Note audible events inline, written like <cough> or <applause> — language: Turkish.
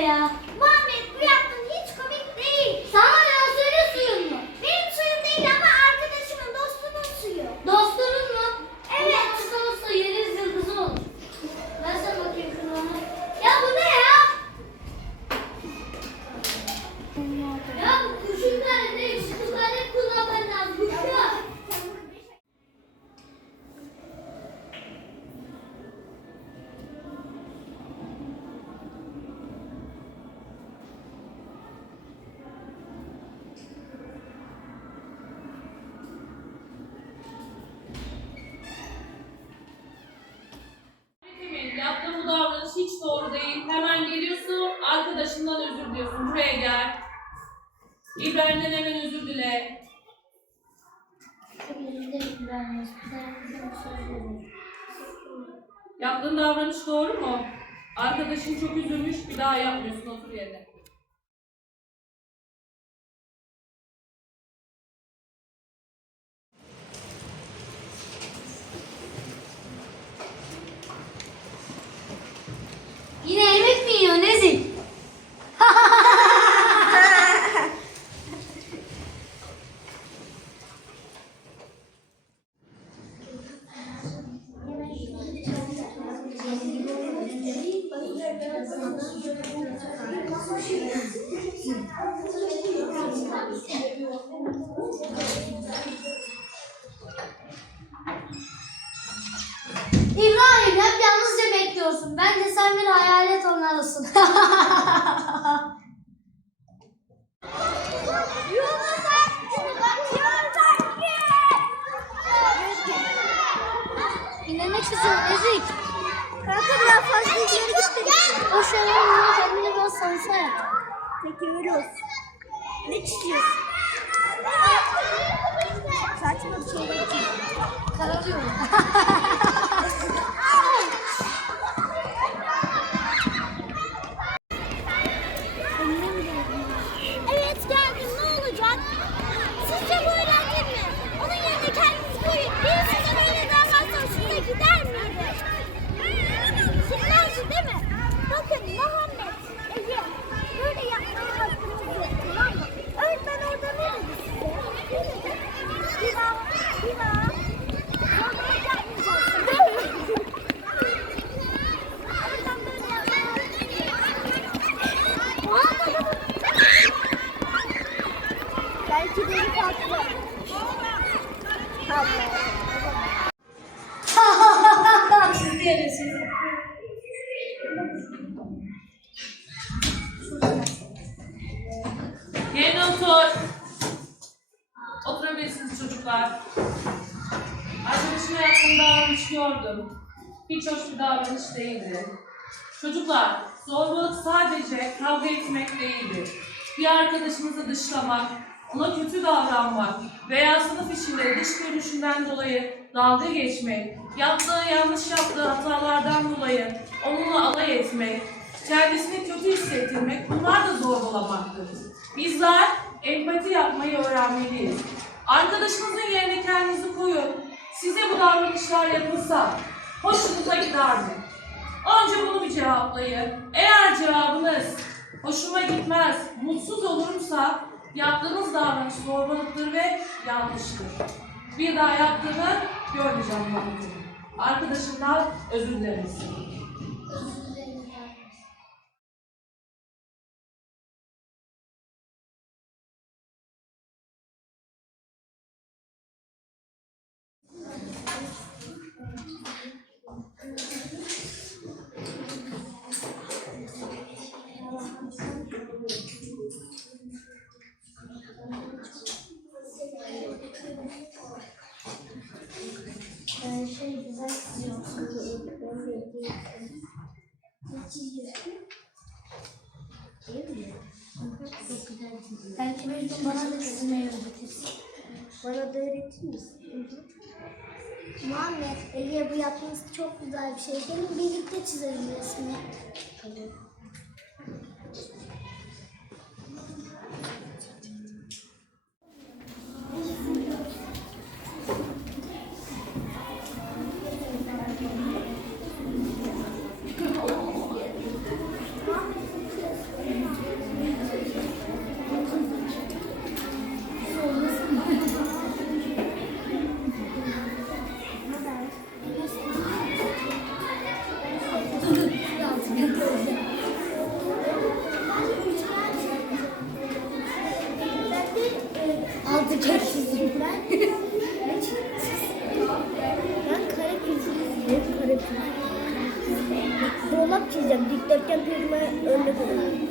Yeah. Diliyorsun. Buraya gel. İbrahim'den hemen özür dile. Yaptığın davranış doğru mu? Arkadaşın çok üzülmüş, bir daha yapmıyorsun, otur yerine. 嗯，öyle olsun. Ne çiziyorsun? Saçma bir şey değil. Karalıyorum. <laughs> Evet geldim ne olacak? Sizce bu öğrenci mi? Onun yerine kendinizi koyun. Biri size böyle davransa hoşuna gider miydi? Gitmezdi değil mi? Bakın Muhammed, Ege böyle yapmaya hakkınız yok tamam mı? Öğretmen orada ne dedi size? Ne dedi? Bir daha, bir daha. Zorbalık yapmayacaksın değil mi? Öğretmen böyle yapmaya Muhammed Belki beni farklı. Siz diyelim siz. Yerine otur. Oturabilirsiniz çocuklar. Arkadaşıma yaptığın davranış gördüm. Hiç hoş bir davranış değildi. Çocuklar, zorbalık sadece kavga etmek değildir. Bir arkadaşınızı dışlamak, ona kötü davranmak veya sınıf içinde dış görünüşünden dolayı dalga geçmek, yaptığı yanlış yaptığı hatalardan dolayı onunla alay etmek, kendisini kötü hissettirmek bunlar da zorbalamaktır. Bizler empati yapmayı öğrenmeliyiz. Arkadaşınızın yerine kendinizi koyun. Size bu davranışlar yapılsa hoşunuza gider mi? Önce bunu bir cevaplayın. Eğer cevabınız hoşuma gitmez, mutsuz olurumsa yaptığınız davranış zorbalıktır ve yanlıştır. Bir daha yaptığını görmeyeceğim Mahmut'um. Arkadaşından özür dilemesin. Bana da çizmeyi öğretirsin. Bana da öğretir misin? Muhammed, Ege bu yaptığınız çok güzel bir şey. Gelin birlikte çizelim resmi. gözüme ölümü ölümü.